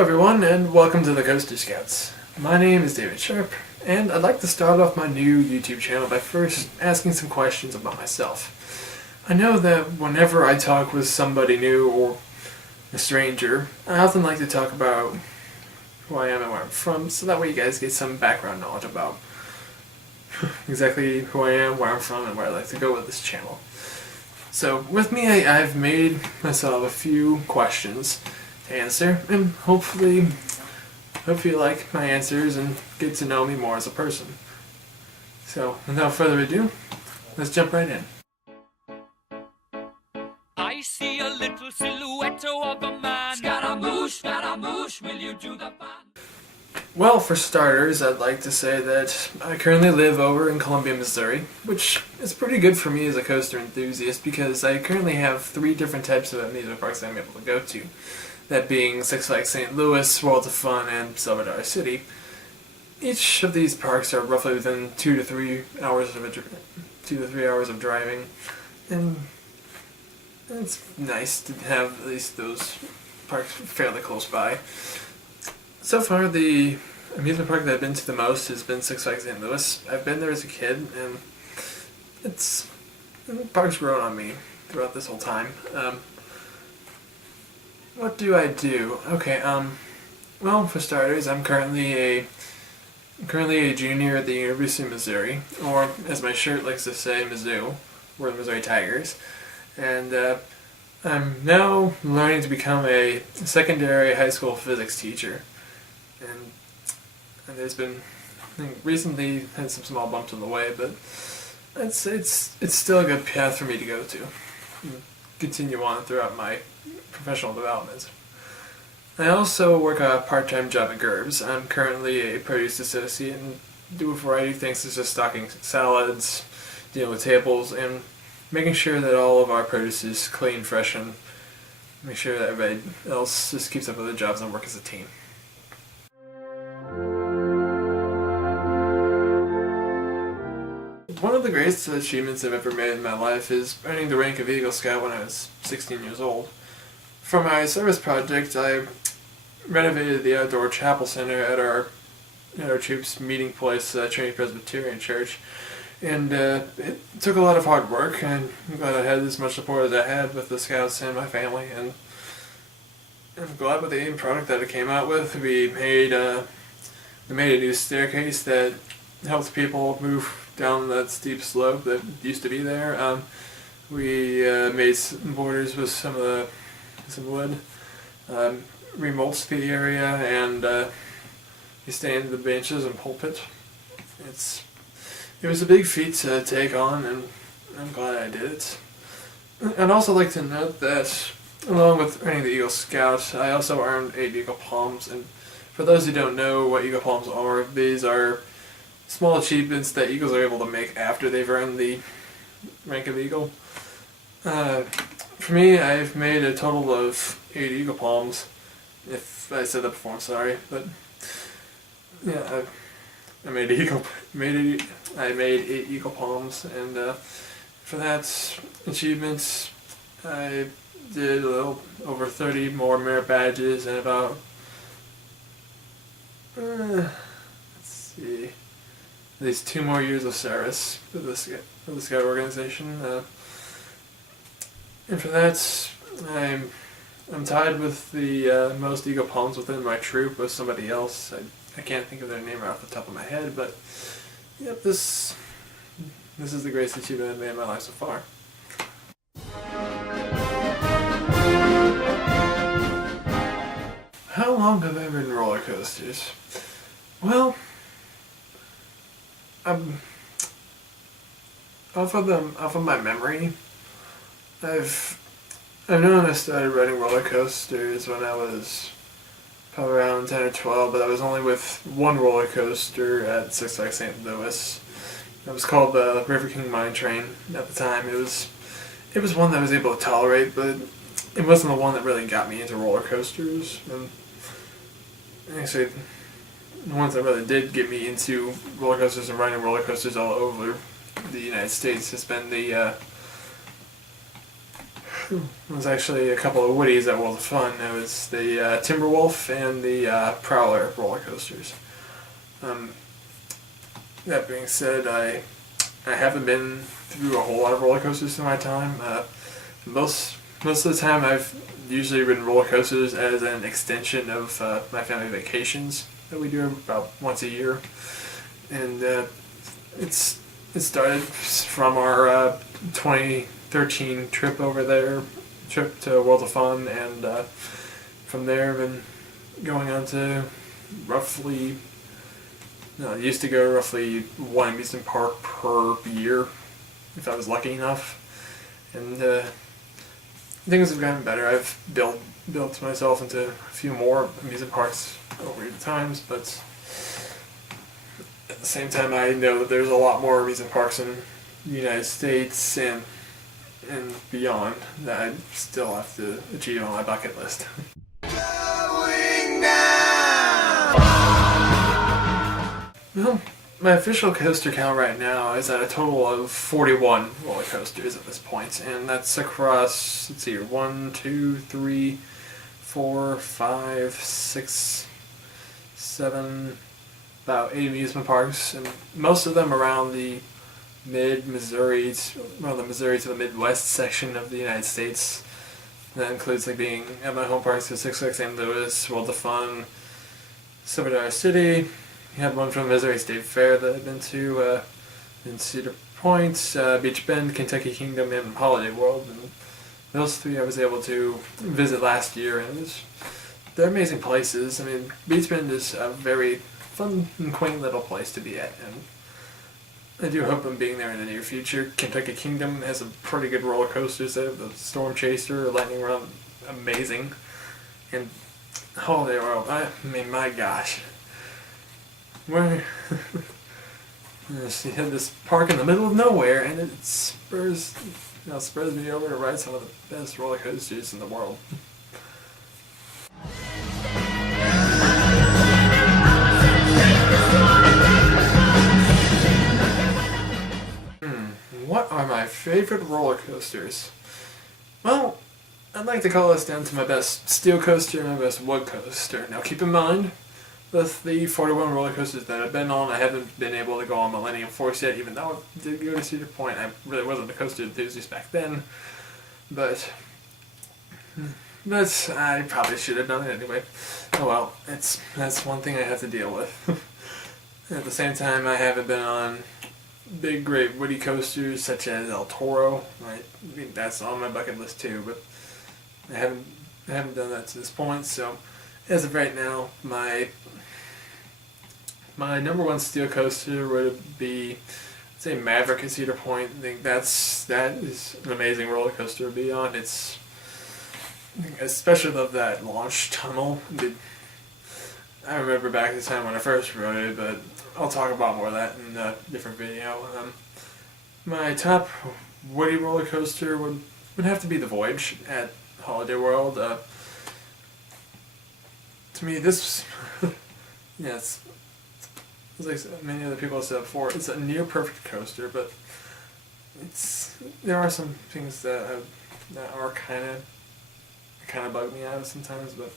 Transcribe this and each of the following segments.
Hello everyone and welcome to the Coaster Scouts. My name is David Sharpe and I'd like to start off my new YouTube channel by first asking some questions about myself. I know that whenever I talk with somebody new or a stranger, I often like to talk about who I am and where I'm from, so that way you guys get some background knowledge about exactly who I am, where I'm from, and where I like to go with this channel. So with me, I've made myself a few questions to answer, and hopefully you like my answers and get to know me more as a person. So without further ado, let's jump right in. I see a little silhouette of a man. Scaramouche, will you do the fun? Well, for starters, I'd like to say that I currently live over in Columbia, Missouri, which is pretty good for me as a coaster enthusiast because I currently have 3 different types of amusement parks I'm able to go to. That being Six Flags St. Louis, Worlds of Fun, and Salvador City. Each of these parks are roughly within 2 to 3 hours of driving, and it's nice to have at least those parks fairly close by. So far, the amusement park that I've been to the most has been Six Flags St. Louis. I've been there as a kid, and the park's grown on me throughout this whole time. What do I do? Okay, well, for starters, I'm currently a junior at the University of Missouri, or as my shirt likes to say, Mizzou. We're the Missouri Tigers. And I'm now learning to become a secondary high school physics teacher. And there's been, I think, recently had some small bumps on the way, but it's still a good path for me to go to and continue on throughout my professional development. I also work a part-time job at Gerbs. I'm currently a produce associate and do a variety of things such as stocking salads, dealing with tables, and making sure that all of our produce is clean, fresh, and make sure that everybody else just keeps up with their jobs and work as a team. One of the greatest achievements I've ever made in my life is earning the rank of Eagle Scout when I was 16 years old. For my service project, I renovated the outdoor chapel center at our troops' meeting place, Trinity Presbyterian Church, and it took a lot of hard work, and I'm glad I had as much support as I had with the Scouts and my family, and I'm glad with the end product that it came out with. We made a new staircase that helps people move down that steep slope that used to be there. We made some borders with some wood, remulched the area, and we stained the benches and pulpit. It was a big feat to take on, and I'm glad I did it. I'd also like to note that, along with earning the Eagle Scout, I also earned 8 Eagle Palms, and for those who don't know what Eagle Palms are, these are small achievements that Eagles are able to make after they've earned the rank of Eagle. For me, I've made a total of 8 Eagle Palms. If I said that before, I'm sorry, but yeah, I made 8 Eagle Palms, and for that achievement, I did a little over 30 more merit badges and about at least 2 more years of service for the Scout organization. And for that, I'm tied with the most Eagle Palms within my troop with somebody else. I can't think of their name right off the top of my head, but yep, this is the greatest achievement I've made in my life so far. How long have I ridden roller coasters? Well, off of my memory, I've known I started riding roller coasters when I was probably around 10 or 12, but I was only with one roller coaster at Six Flags St. Louis. It was called the River King Mine Train at the time. It was one that I was able to tolerate, but it wasn't the one that really got me into roller coasters. And actually, the ones that really did get me into roller coasters and riding roller coasters all over the United States has been the was actually a couple of Woodies at World of Fun. It was the Timberwolf and the Prowler roller coasters. That being said, I haven't been through a whole lot of roller coasters in my time. Most of the time, I've usually ridden roller coasters as an extension of my family vacations that we do about once a year, and it started from our 2013 trip to World of Fun, and from there, I've been going on to roughly. No, I used to go roughly one amusement park per year, if I was lucky enough, and things have gotten better. I've built myself into a few more amusement parks over the times, but at the same time, I know that there's a lot more amusement parks in the United States and beyond that I still have to achieve on my bucket list. Well, my official coaster count right now is at a total of 41 roller coasters at this point, and that's across, let's see here, 1, 2, 3, 4, 5, 6, 7, about 8 amusement parks, and most of them around the Missouri to the Midwest section of the United States. That includes like being at my home parks, so Six Flags St. Louis, World of Fun, Silver Dollar City. You had one from the Missouri State Fair that I've been to in Cedar Point, Beach Bend, Kentucky Kingdom, and Holiday World. And those three I was able to visit last year, and they're amazing places. I mean, Beach Bend is a very fun and quaint little place to be at, and I do hope I'm being there in the near future. Kentucky Kingdom has some pretty good roller coasters there. The Storm Chaser, Lightning Run, amazing. And Holiday World, I mean, my gosh. Where you have this park in the middle of nowhere, and it spurs me over to ride some of the best roller coasters in the world. What are my favorite roller coasters? Well, I'd like to call this down to my best steel coaster and my best wood coaster. Now keep in mind, with the 41 roller coasters that I've been on, I haven't been able to go on Millennium Force yet, even though I did go to Cedar Point. I really wasn't a coaster enthusiast back then, but I probably should have done it anyway. Oh well, that's one thing I have to deal with. At the same time, I haven't been on big, great woody coasters such as El Toro. Right? I mean, that's on my bucket list too, but I haven't done that to this point. So, as of right now, my number one steel coaster would be, I'd say, Maverick at Cedar Point. I think that is an amazing roller coaster to be on. I especially love that launch tunnel. I remember back at the time when I first rode it, but I'll talk about more of that in a different video. My top woody roller coaster would have to be the Voyage at Holiday World. To me, this, yeah, it's like many other people have said before, it's a near perfect coaster, but there are some things that are kind of bug me out sometimes, but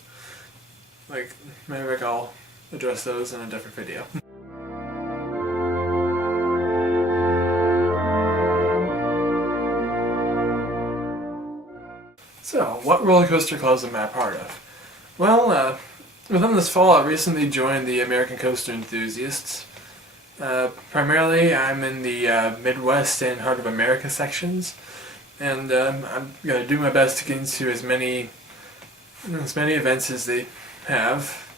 like maybe I'll address those in a different video. So, what roller coaster clubs am I a part of? Well, within this fall, I recently joined the American Coaster Enthusiasts. Primarily, I'm in the Midwest and Heart of America sections, and I'm going to do my best to get into as many events as they have.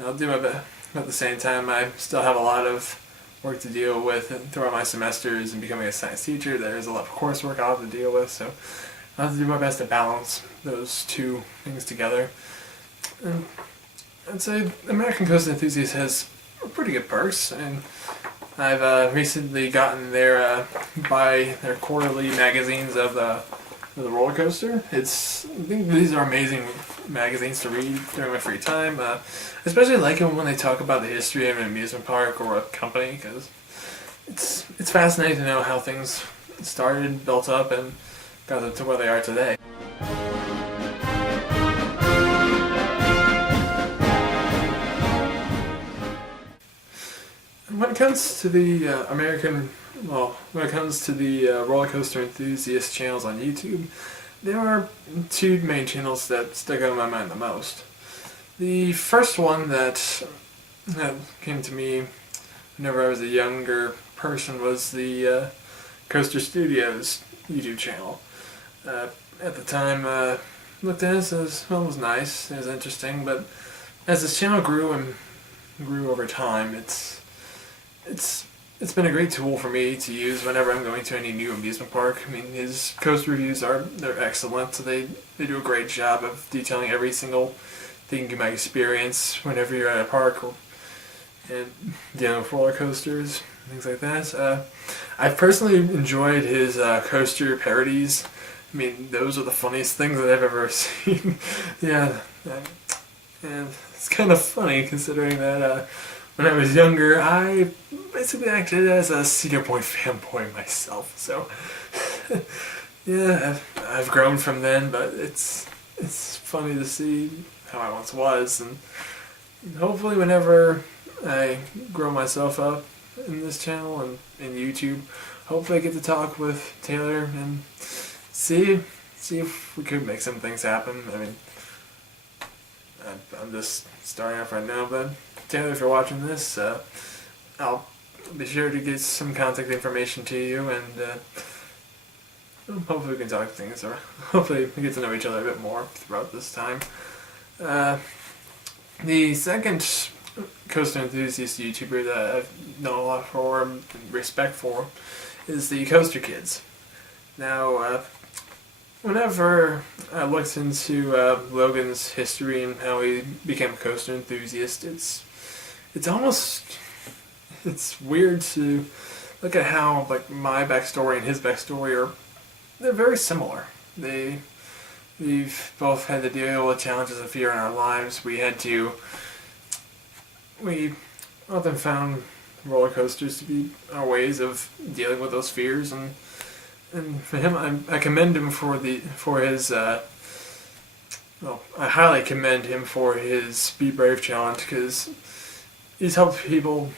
I'll do my best. At the same time, I still have a lot of work to deal with throughout my semesters and becoming a science teacher. There's a lot of coursework I'll have to deal with, so I'll have to do my best to balance those two things together. And I'd say American Coaster Enthusiast has pretty good perks, and I've recently gotten buy their quarterly magazines of the roller coaster. I think these are amazing magazines to read during my free time. Especially like it when they talk about the history of an amusement park or a company, because it's fascinating to know how things started, built up, and got to where they are today. it comes to the when it comes to the roller coaster enthusiast channels on YouTube, there are two main channels that stick out in my mind the most. The first one that came to me whenever I was a younger person was the Coaster Studios YouTube channel. At the time, looked at it as well, it was nice, it was interesting, but as this channel grew and grew over time, it's been a great tool for me to use whenever I'm going to any new amusement park. I mean, his coaster reviews they're excellent, so they do a great job of detailing every single thing you might experience whenever you're at a park and dealing with roller coasters, things like that. I've personally enjoyed his coaster parodies. I mean, those are the funniest things that I've ever seen. Yeah, and it's kind of funny considering that when I was younger, I basically acted as a Cedar Point fanboy myself. So, yeah, I've grown from then, but it's funny to see how I once was, and hopefully whenever I grow myself up in this channel and in YouTube, hopefully I get to talk with Taylor and see if we could make some things happen. I mean, I'm just starting off right now, but Taylor, if you're watching this, I'll be sure to get some contact information to you, and hopefully we can talk things, or hopefully we get to know each other a bit more throughout this time. The second coaster enthusiast YouTuber that I've known a lot for and respect for is the Coaster Kids. Now, whenever I looked into Logan's history and how he became a coaster enthusiast, it's weird to look at how like my backstory and his backstory they're very similar. We've both had to deal with challenges of fear in our lives. We often found roller coasters to be our ways of dealing with those fears, and for him, I commend him for his I highly commend him for his Be Brave challenge, because he's helped people,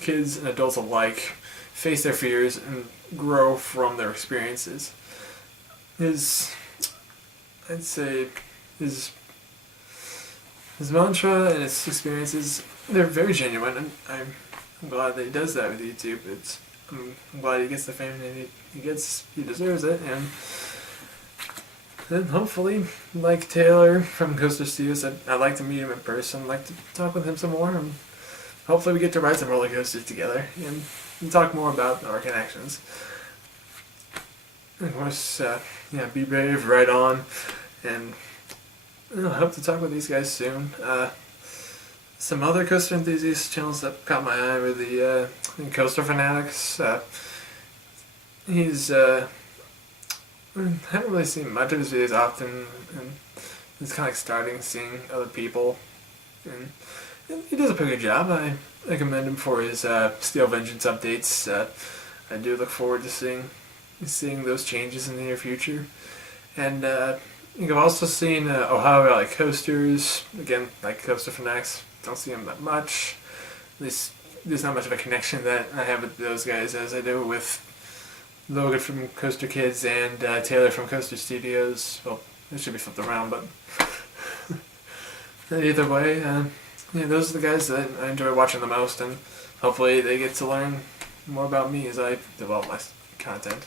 kids and adults alike, face their fears and grow from their experiences. I'd say his mantra and his experiences, they're very genuine, and I'm glad that he does that with YouTube. I'm glad he gets the fame that he deserves it, and then hopefully, like Taylor from Coaster Studios, I'd like to meet him in person, I'd like to talk with him some more, and hopefully we get to ride some roller coasters together and talk more about our connections. Of course, be brave, ride on, and I hope to talk with these guys soon. Some other coaster enthusiast channels that caught my eye were the Coaster Fanatics. I haven't really seen much of his videos often, and it's kind of like starting seeing other people, and he does a pretty good job. I commend him for his Steel Vengeance updates. I do look forward to seeing those changes in the near future. And I've also seen Ohio Valley Coasters, again, like Coaster Fanatics. Don't see them that much. At least there's not much of a connection that I have with those guys as I do with Logan from Coaster Kids and Taylor from Coaster Studios. Well, it should be flipped around, but either way, those are the guys that I enjoy watching the most, and hopefully they get to learn more about me as I develop my content.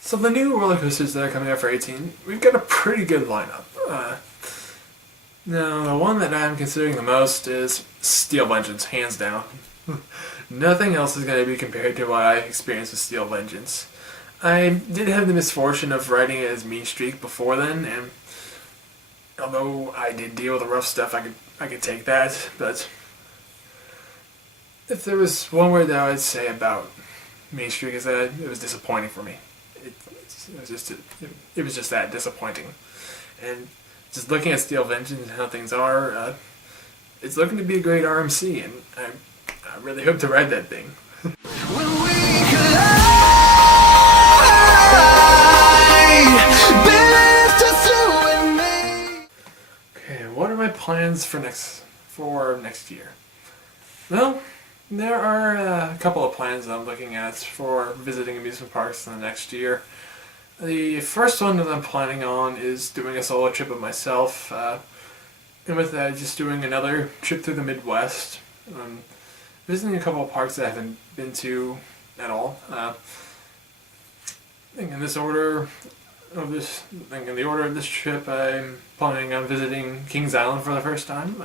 So the new roller coasters that are coming out for 18, we've got a pretty good lineup. Now, the one that I'm considering the most is Steel Vengeance, hands down. Nothing else is going to be compared to what I experienced with Steel Vengeance. I did have the misfortune of riding it as Mean Streak before then, and although I did deal with the rough stuff, I could take that, but if there was one word that I would say about Mean Streak is that it was disappointing for me. It was just that disappointing. And just looking at Steel Vengeance and how things are, it's looking to be a great RMC, and I really hope to ride that thing. When we collide, plans for next year? Well, there are a couple of plans that I'm looking at for visiting amusement parks in the next year. The first one that I'm planning on is doing a solo trip of myself, and with that, just doing another trip through the Midwest, visiting a couple of parks that I haven't been to at all. I think in the order of this trip, I'm planning on visiting Kings Island for the first time.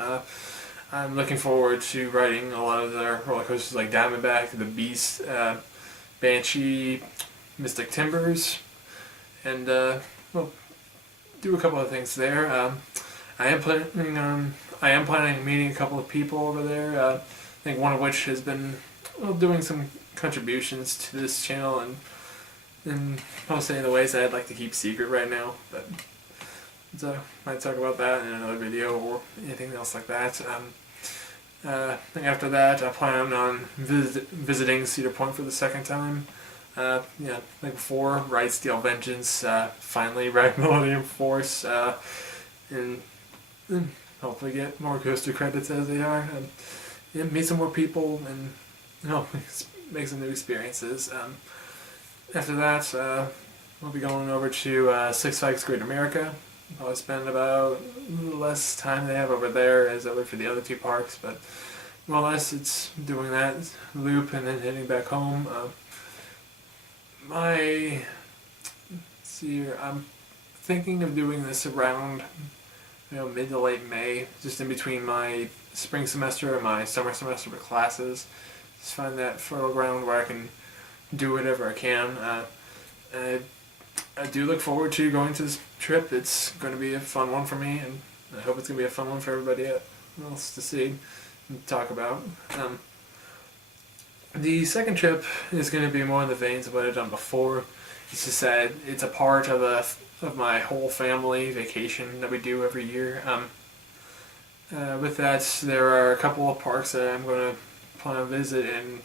I'm looking forward to riding a lot of their roller coasters like Diamondback, the Beast, Banshee, Mystic Timbers, and well, do a couple of things there. I am planning on meeting a couple of people over there. I think one of which has been doing some contributions to this channel and mostly in the ways that I'd like to keep secret right now. But so might talk about that in another video or anything else like that. I think after that, I plan on visiting Cedar Point for the second time. Like before, ride Steel Vengeance, finally ride Millennium Force, and hopefully get more coaster credits as they are, and meet some more people, and make some new experiences. After that, we'll be going over to Six Flags Great America. I'll spend about a little less time than I have over there as I would for the other two parks, but more or less it's doing that loop and then heading back home. I'm thinking of doing this around mid to late May, just in between my spring semester and my summer semester with classes. Just find that fertile ground where I can do whatever I can. I do look forward to going to this trip. It's going to be a fun one for me, and I hope it's going to be a fun one for everybody else to see and talk about. The second trip is going to be more in the veins of what I've done before. It's just that it's a part of my whole family vacation that we do every year. With that, there are a couple of parks that I'm going to plan to visit in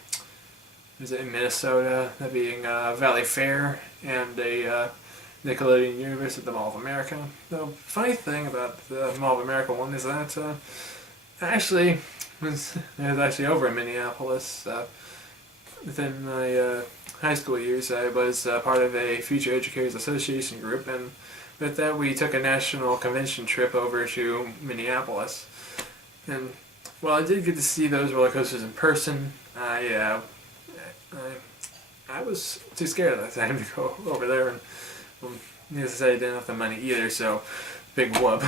Minnesota, that being Valley Fair and a Nickelodeon Universe at the Mall of America. The funny thing about the Mall of America one is that it was actually over in Minneapolis. Within my high school years, I was part of a Future Educators Association group, and with that we took a national convention trip over to Minneapolis. And while I did get to see those roller coasters in person, I was too scared at that time to go over there, and needless to say, I didn't have the money either, so big whoop.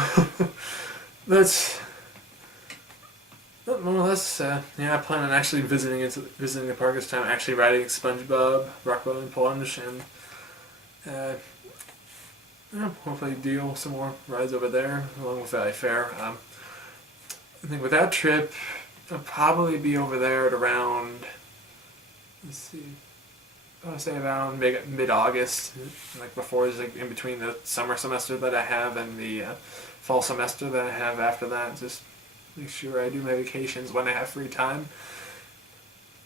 But more or less, I plan on actually visiting the park this time, actually riding SpongeBob, Rockwell and Plunge, and hopefully do some more rides over there, along with Valley Fair. I think with that trip, I'll probably be over there at around, I would say around mid-August, like before, like in between the summer semester that I have and the fall semester that I have after that. Just make sure I do my vacations when I have free time.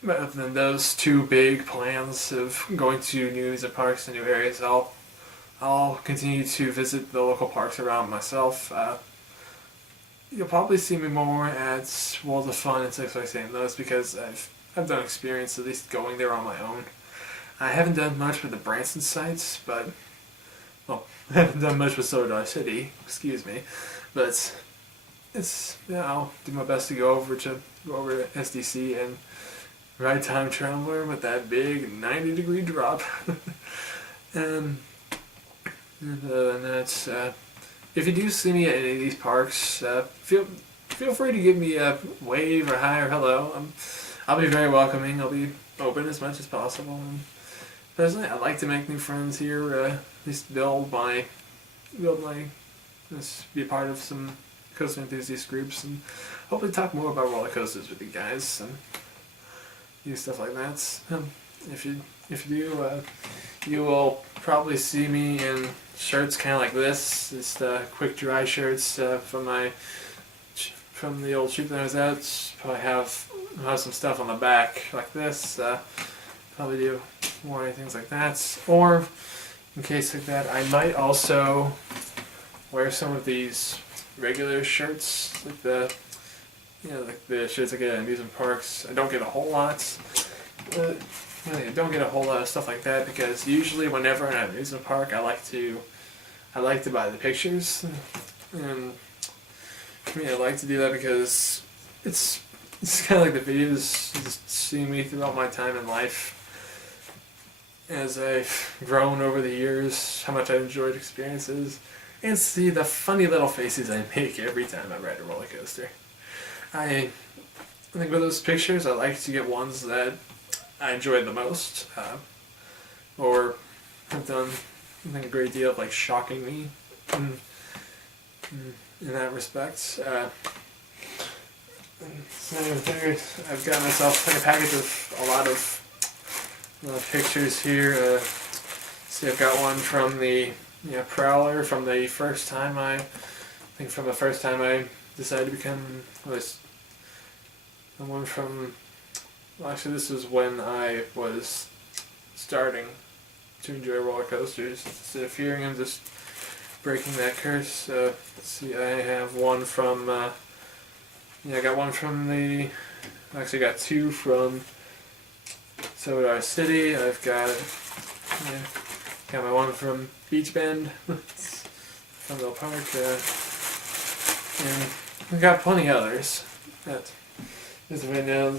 But other than those two big plans of going to new amusement parks and new areas, I'll continue to visit the local parks around myself. You'll probably see me more at World of Fun and Six Flags St. Louis because I've done experience at least going there on my own. I haven't done much with the Branson sites, but I haven't done much with Soda City. Excuse me, but I'll do my best to go over to SDC and ride Time Traveler with that big 90-degree drop. And other than that, if you do see me at any of these parks, feel free to give me a wave or hi or hello. I'll be very welcoming. I'll be open as much as possible. And personally, I like to make new friends here. At least be a part of some coaster enthusiast groups, and hopefully talk more about roller coasters with you guys and do stuff like that. If you do, you will probably see me in shirts kind of like this. Just quick dry shirts from the old shoot that I was at. Probably have some stuff on the back like this. Probably do more things like that. Or in case like that, I might also wear some of these regular shirts, like the like the shirts I get at amusement parks. I don't get a whole lot. Really, I don't get a whole lot of stuff like that because usually whenever I'm at an amusement park, I like to buy the pictures, and I mean I like to do that because it's kind of like the videos just see me throughout my time in life as I've grown over the years, how much I've enjoyed experiences, and see the funny little faces I make every time I ride a roller coaster. I think with those pictures, I like to get ones that I enjoyed the most, or have done I think a great deal of like shocking me in that respect. So there, I've got myself like a package of a lot of pictures here. See, I've got one from the Prowler from the first time I decided to become. The one from. Well, actually, this was when I was starting to enjoy roller coasters. Instead of fearing them, just breaking that curse. Let's see, I have one from. I got one from the. I actually got two from Soda City. I've got my one from Beach Bend, from the park, and I've got plenty others. That is right now.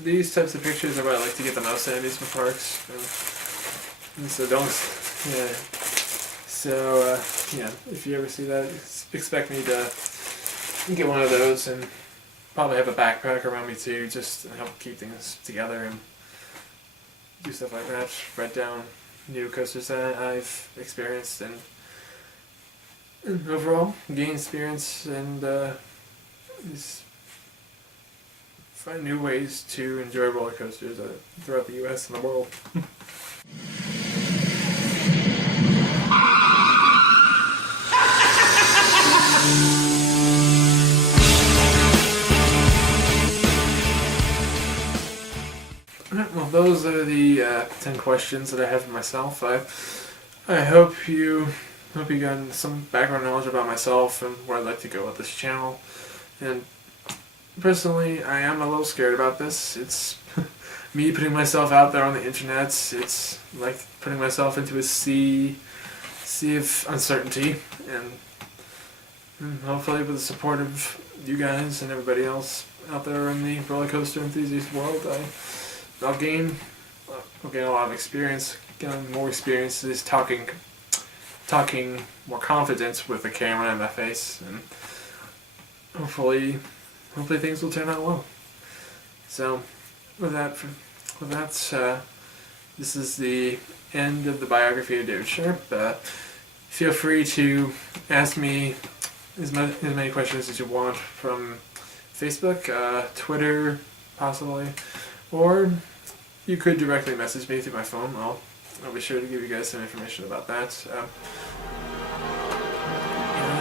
These types of pictures are what I like to get the most at amusement parks, and so don't. Yeah. So if you ever see that, expect me to get one of those and probably have a backpack around me too, just to help keep things together and do stuff like that. Write down new coasters that I've experienced and overall gain experience and just find new ways to enjoy roller coasters throughout the U.S. and the world. Well, those are the 10 questions that I have for myself. I hope you got some background knowledge about myself and where I'd like to go with this channel. And personally, I am a little scared about this. It's me putting myself out there on the internet. It's like putting myself into a sea of uncertainty, and hopefully with the support of you guys and everybody else out there in the roller coaster enthusiast world, I'll gain a lot of experience, gain more experiences talking more confidence with the camera in my face, and hopefully things will turn out well. So with that, this is the end of the biography of David Sharpe. Feel free to ask me as many questions as you want from Facebook, Twitter, possibly, or you could directly message me through my phone. I'll be sure to give you guys some information about that.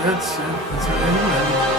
That's what I know.